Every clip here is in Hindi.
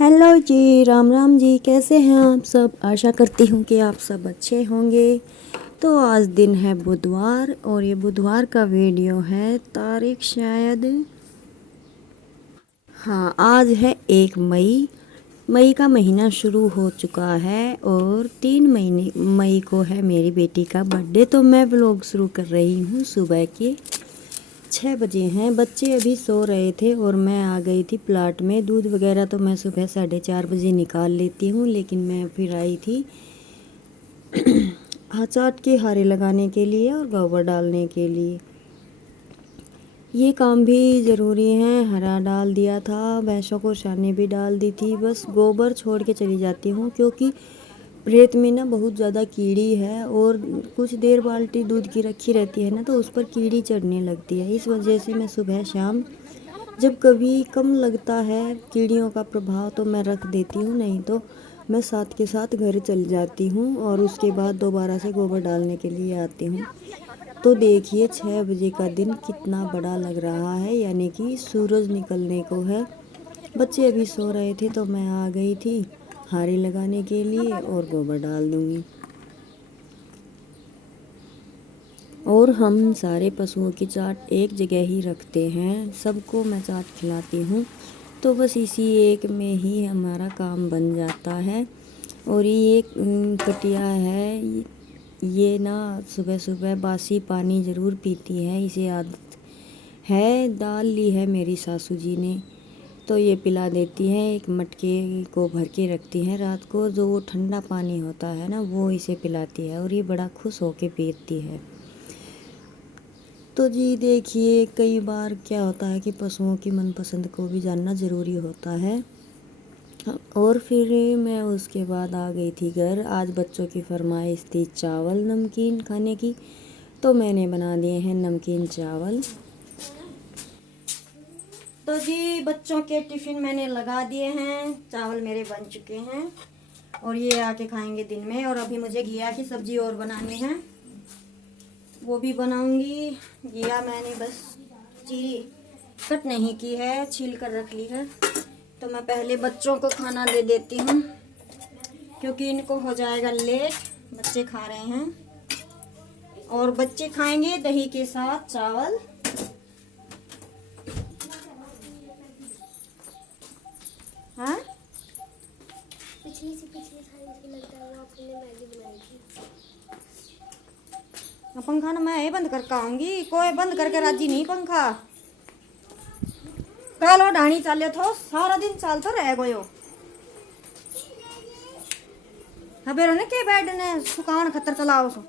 हेलो जी, राम राम जी। कैसे हैं आप सब? आशा करती हूँ कि आप सब अच्छे होंगे। तो आज दिन है बुधवार और ये बुधवार का वीडियो है। तारीख शायद, हाँ, आज है 1 मई। मई का महीना शुरू हो चुका है और 3 मई को है मेरी बेटी का बर्थडे। तो मैं व्लॉग शुरू कर रही हूँ। सुबह के 6 बजे हैं। बच्चे अभी सो रहे थे और मैं आ गई थी प्लाट में। दूध वगैरह तो मैं सुबह 4:30 बजे निकाल लेती हूँ, लेकिन मैं फिर आई थी चाट के हारे लगाने के लिए और गोबर डालने के लिए। ये काम भी ज़रूरी है। हरा डाल दिया था, भैंसों को शाने भी डाल दी थी। बस गोबर छोड़ के चली जाती हूँ क्योंकि रेत में ना बहुत ज़्यादा कीड़ी है और कुछ देर बाल्टी दूध की रखी रहती है ना, तो उस पर कीड़ी चढ़ने लगती है। इस वजह से मैं सुबह शाम जब कभी कम लगता है कीड़ियों का प्रभाव तो मैं रख देती हूँ, नहीं तो मैं साथ के साथ घर चल जाती हूँ और उसके बाद दोबारा से गोबर डालने के लिए आती हूँ। तो देखिए 6 बजे का दिन कितना बड़ा लग रहा है, यानी कि सूरज निकलने को है। बच्चे अभी सो रहे थे तो मैं आ गई थी हारे लगाने के लिए और गोबर डाल दूँगी। और हम सारे पशुओं की चाट एक जगह ही रखते हैं, सबको मैं चाट खिलाती हूँ, तो बस इसी एक में ही हमारा काम बन जाता है। और ये कटिया है, ये ना सुबह सुबह बासी पानी ज़रूर पीती है, इसे आदत है। दाल ली है मेरी सासू जी ने, तो ये पिला देती हैं। एक मटके को भर के रखती हैं रात को, जो वो ठंडा पानी होता है ना, वो इसे पिलाती है और ये बड़ा खुश होके पीती है। तो जी देखिए, कई बार क्या होता है कि पशुओं की मनपसंद को भी जानना ज़रूरी होता है। और फिर मैं उसके बाद आ गई थी घर। आज बच्चों की फरमाइश थी चावल नमकीन खाने की, तो मैंने बना दिए हैं नमकीन चावल। तो जी बच्चों के टिफ़िन मैंने लगा दिए हैं, चावल मेरे बन चुके हैं और ये आके खाएंगे दिन में। और अभी मुझे घिया की सब्ज़ी और बनानी है, वो भी बनाऊंगी। घिया मैंने बस चीरी कट नहीं की है, छील कर रख ली है। तो मैं पहले बच्चों को खाना दे देती हूँ क्योंकि इनको हो जाएगा लेट। बच्चे खा रहे हैं और बच्चे खाएंगे दही के साथ चावल। हाँ, पिछली साल मुझे लगता है वो आपने मैगी बनाई थी। पंखा ना मैं ये बंद करके आऊंगी, कोई बंद करके राजी नहीं पंखा। कल वो ढाणी चाले थो, सारा दिन चलतो रह गयो। हबेरो ने के बेड ने सुकान खतर चलाओ सो।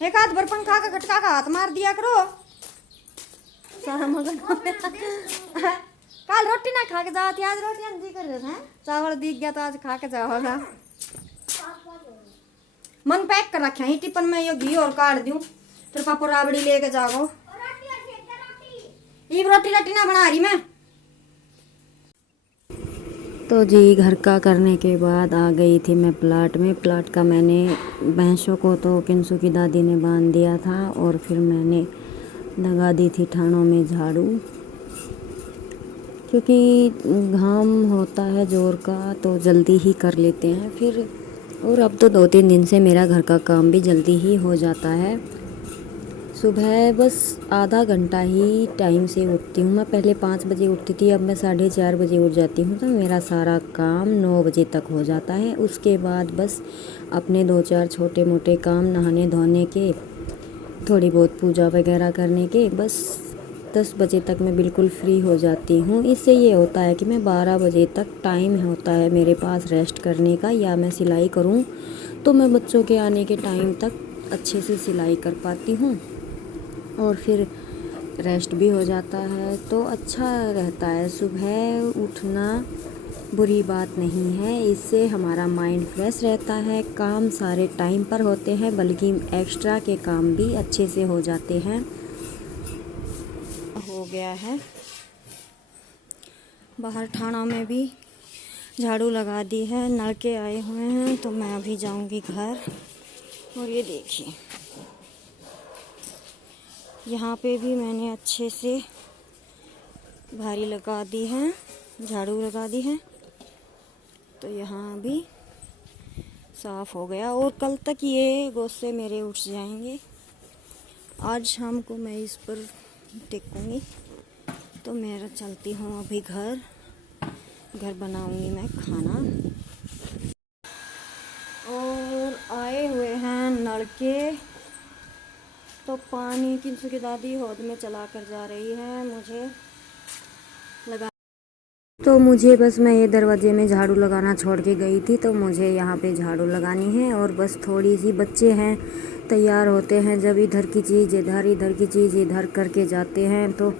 एक आध बार पंखा का झटका का हाथ मार दिया करो। सारा मगन कल रोटी ना खा के जाओ थी, आज रोटी नहीं कर रहे हैं। चावल दिख गया तो आज खा के जाओगा। मन पैक कर रखे हैं टिफिन में, यो घी और काट दूं फिर पापा राबड़ी लेके जाओ। ये रोटी रोटी ना बना रही मैं। तो जी घर का करने के बाद आ गई थी मैं प्लाट में। प्लाट का मैंने भैंसों को तो किंसू की दादी ने बांध दिया था और फिर मैंने लगा दी थी ठाणों में झाड़ू, क्योंकि घाम होता है जोर का तो जल्दी ही कर लेते हैं फिर। और अब तो 2-3 दिन से मेरा घर का काम भी जल्दी ही हो जाता है। सुबह बस आधा घंटा ही टाइम से उठती हूँ मैं। पहले 5 बजे उठती थी, अब मैं 4:30 बजे उठ जाती हूँ, तो मेरा सारा काम 9 बजे तक हो जाता है। उसके बाद बस अपने 2-4 छोटे मोटे काम, नहाने धोने के, थोड़ी बहुत पूजा वगैरह करने के, बस 10 बजे तक मैं बिल्कुल फ्री हो जाती हूँ। इससे ये होता है कि मैं 12 बजे तक टाइम होता है मेरे पास रेस्ट करने का, या मैं सिलाई करूँ तो मैं बच्चों के आने के टाइम तक अच्छे से सिलाई कर पाती हूँ और फिर रेस्ट भी हो जाता है, तो अच्छा रहता है। सुबह उठना बुरी बात नहीं है, इससे हमारा माइंड फ्रेश रहता है। काम सारे टाइम पर होते हैं, बल्कि एक्स्ट्रा के काम भी अच्छे से हो जाते हैं। हो गया है, बाहर ठाणा में भी झाड़ू लगा दी है, नलके आए हुए हैं, तो मैं अभी जाऊंगी घर। और ये देखिए यहाँ पे भी मैंने अच्छे से भारी लगा दी है, झाड़ू लगा दी है, तो यहाँ भी साफ हो गया। और कल तक ये गोसे मेरे उठ जाएंगे। आज शाम को मैं इस पर टेकूंगी। तो मैं चलती हूँ अभी घर बनाऊंगी मैं खाना। और आए हुए हैं लड़के, तो पानी की दादी हौद में चला कर जा रही है मुझे लगा। तो मुझे बस मैं ये दरवाजे में झाड़ू लगाना छोड़ के गई थी, तो मुझे यहाँ पे झाड़ू लगानी है। और बस थोड़ी सी बच्चे हैं तैयार होते हैं, जब इधर की चीज़ इधर की चीज़ इधर करके जाते हैं, तो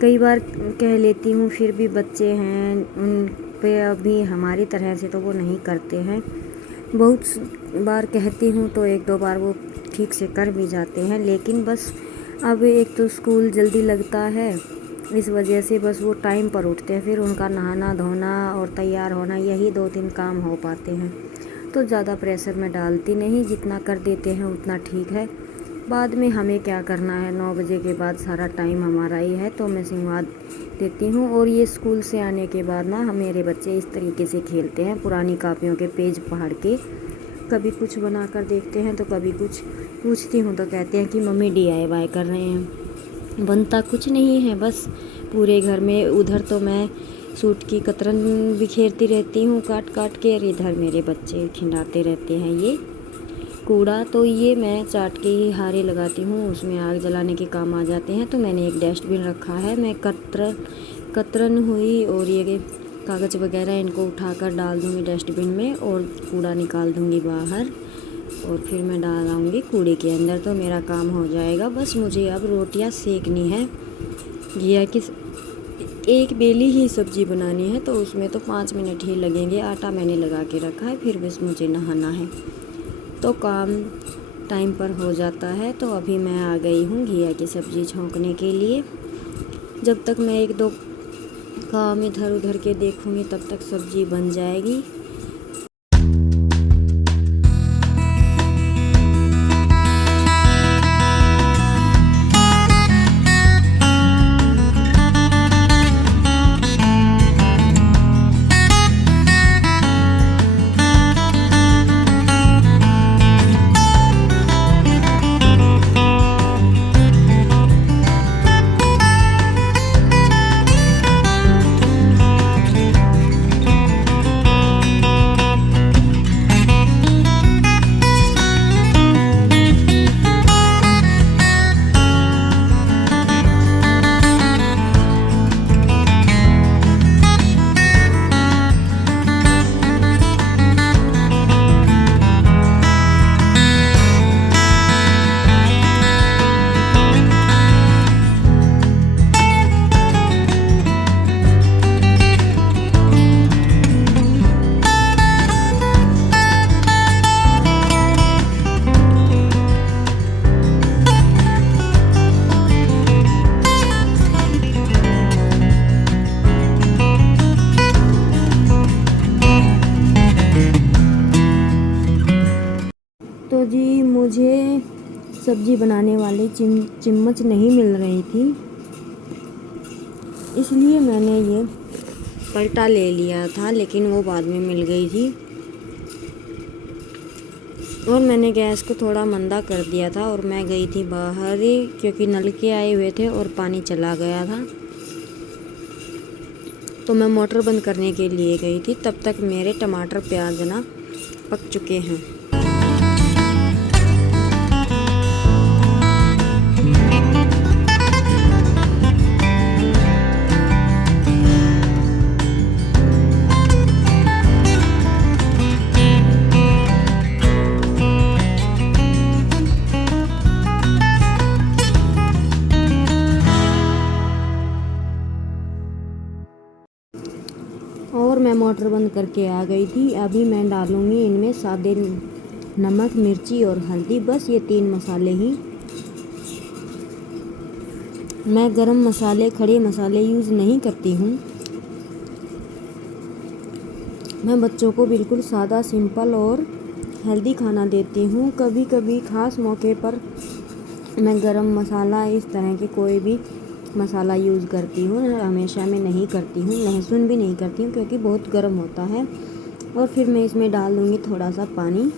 कई बार कह लेती हूँ, फिर भी बच्चे हैं, उन पे अभी हमारी तरह से तो वो नहीं करते हैं। बहुत बार कहती हूँ तो एक दो बार वो ठीक से कर भी जाते हैं, लेकिन बस अब एक तो स्कूल जल्दी लगता है, इस वजह से बस वो टाइम पर उठते हैं। फिर उनका नहाना धोना और तैयार होना, यही 2-3 काम हो पाते हैं। तो ज़्यादा प्रेशर में डालती नहीं, जितना कर देते हैं उतना ठीक है। बाद में हमें क्या करना है, 9 बजे के बाद सारा टाइम हमारा ही है, तो मैं सिंगवा देती हूँ। और ये स्कूल से आने के बाद ना मेरे बच्चे इस तरीके से खेलते हैं, पुरानी कापियों के पेज फाड़ के, कभी कुछ बना कर देखते हैं तो कभी कुछ। पूछती हूँ तो कहते हैं कि मम्मी DIY कर रहे हैं। बनता कुछ नहीं है, बस पूरे घर में। उधर तो मैं सूट की कतरन बिखेरती रहती हूँ काट काट के, और इधर मेरे बच्चे खिंडाते रहते हैं ये कूड़ा। तो ये मैं चाट के ही हारे लगाती हूँ, उसमें आग जलाने के काम आ जाते हैं। तो मैंने एक डस्टबिन रखा है, मैं कतरन हुई और ये कागज़ वगैरह इनको उठाकर डाल दूँगी डस्टबिन में, और कूड़ा निकाल दूँगी बाहर, और फिर मैं डाल आऊँगी कूड़े के अंदर। तो मेरा काम हो जाएगा। बस मुझे अब रोटियां सेकनी है। घिया की एक बेली ही सब्ज़ी बनानी है, तो उसमें तो 5 मिनट ही लगेंगे। आटा मैंने लगा के रखा है, फिर बस मुझे नहाना है, तो काम टाइम पर हो जाता है। तो अभी मैं आ गई हूँ घिया की सब्ज़ी छौंकने के लिए। जब तक मैं 1-2 काम इधर उधर के देखूँगी, तब तक सब्ज़ी बन जाएगी। तो जी मुझे सब्ज़ी बनाने वाली चम्मच नहीं मिल रही थी, इसलिए मैंने ये पलटा ले लिया था, लेकिन वो बाद में मिल गई थी। और मैंने गैस को थोड़ा मंदा कर दिया था, और मैं गई थी बाहर, क्योंकि नलके आए हुए थे और पानी चला गया था। तो मैं मोटर बंद करने के लिए गई थी। तब तक मेरे टमाटर प्याज ना पक चुके हैं। और मैं मोटर बंद करके आ गई थी। अभी मैं डालूँगी इनमें सादे नमक, मिर्ची और हल्दी, बस ये 3 मसाले ही। मैं गरम मसाले, खड़े मसाले यूज़ नहीं करती हूँ। मैं बच्चों को बिल्कुल सादा, सिंपल और हेल्दी खाना देती हूँ। कभी कभी ख़ास मौके पर मैं गरम मसाला, इस तरह के कोई भी मसाला यूज़ करती हूँ, हमेशा मैं नहीं करती हूँ। लहसुन भी नहीं करती हूँ क्योंकि बहुत गर्म होता है। और फिर मैं इसमें डाल दूँगी थोड़ा सा पानी,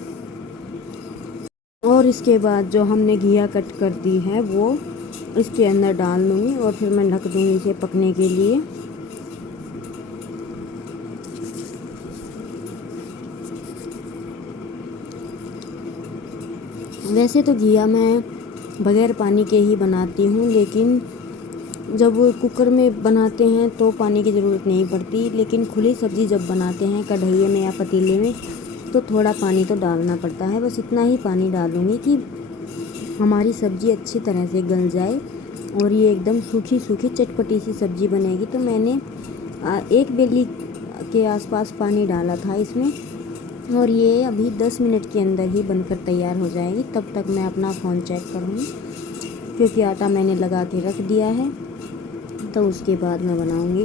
और इसके बाद जो हमने घिया कट कर दी है वो इसके अंदर डाल दूँगी और फिर मैं ढक दूँगी इसे पकने के लिए। वैसे तो घिया मैं बगैर पानी के ही बनाती हूँ, लेकिन जब कुकर में बनाते हैं तो पानी की ज़रूरत नहीं पड़ती, लेकिन खुली सब्ज़ी जब बनाते हैं कढ़ाई में या पतीले में तो थोड़ा पानी तो डालना पड़ता है। बस इतना ही पानी डालूँगी कि हमारी सब्ज़ी अच्छी तरह से गल जाए और ये एकदम सूखी सूखी चटपटी सी सब्ज़ी बनेगी। तो मैंने 1 बेली के आसपास पानी डाला था इसमें, और ये अभी 10 मिनट के अंदर ही बनकर तैयार हो जाएगी। तब तक मैं अपना फ़ोन चेक करूँगी क्योंकि आटा मैंने लगा के रख दिया है। तो उसके बाद मैं बनाऊँगी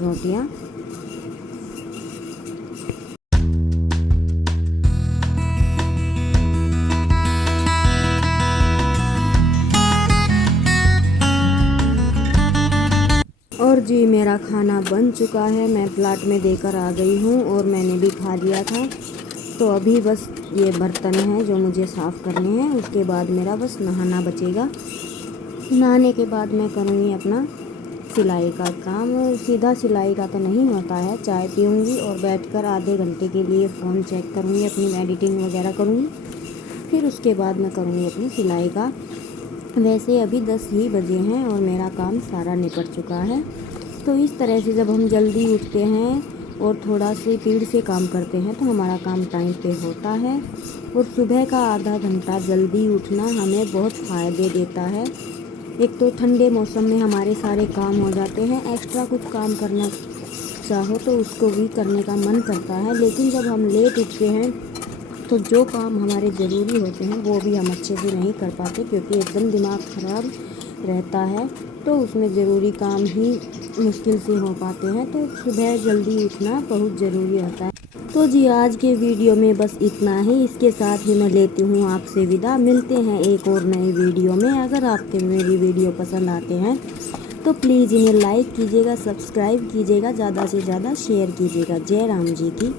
रोटियाँ। और जी मेरा खाना बन चुका है, मैं प्लेट में देकर आ गई हूँ और मैंने भी खा लिया था। तो अभी बस ये बर्तन हैं जो मुझे साफ़ करने हैं, उसके बाद मेरा बस नहाना बचेगा। नहाने के बाद मैं करूँगी अपना सिलाई का काम। सीधा सिलाई का तो नहीं होता है, चाय पीऊँगी और बैठकर आधे घंटे के लिए फ़ोन चेक करूँगी, अपनी एडिटिंग वगैरह करूँगी। फिर उसके बाद मैं करूँगी अपनी सिलाई का। वैसे अभी 10 ही बजे हैं और मेरा काम सारा निपट चुका है। तो इस तरह से जब हम जल्दी उठते हैं और थोड़ा से स्पीड से काम करते हैं तो हमारा काम टाइम पे होता है। और सुबह का आधा घंटा जल्दी उठना हमें बहुत फ़ायदे देता है। एक तो ठंडे मौसम में हमारे सारे काम हो जाते हैं, एक्स्ट्रा कुछ काम करना चाहो तो उसको भी करने का मन करता है। लेकिन जब हम लेट उठते हैं तो जो काम हमारे ज़रूरी होते हैं वो भी हम अच्छे से नहीं कर पाते, क्योंकि एकदम दिमाग ख़राब रहता है। तो उसमें ज़रूरी काम ही मुश्किल से हो पाते हैं। तो सुबह जल्दी उठना बहुत ज़रूरी होता है। तो जी आज के वीडियो में बस इतना ही। इसके साथ ही मैं लेती हूँ आपसे विदा। मिलते हैं एक और नई वीडियो में। अगर आपके मेरी वीडियो पसंद आते हैं तो प्लीज़ इन्हें लाइक कीजिएगा, सब्सक्राइब कीजिएगा, ज़्यादा से ज़्यादा शेयर कीजिएगा। जय राम जी की।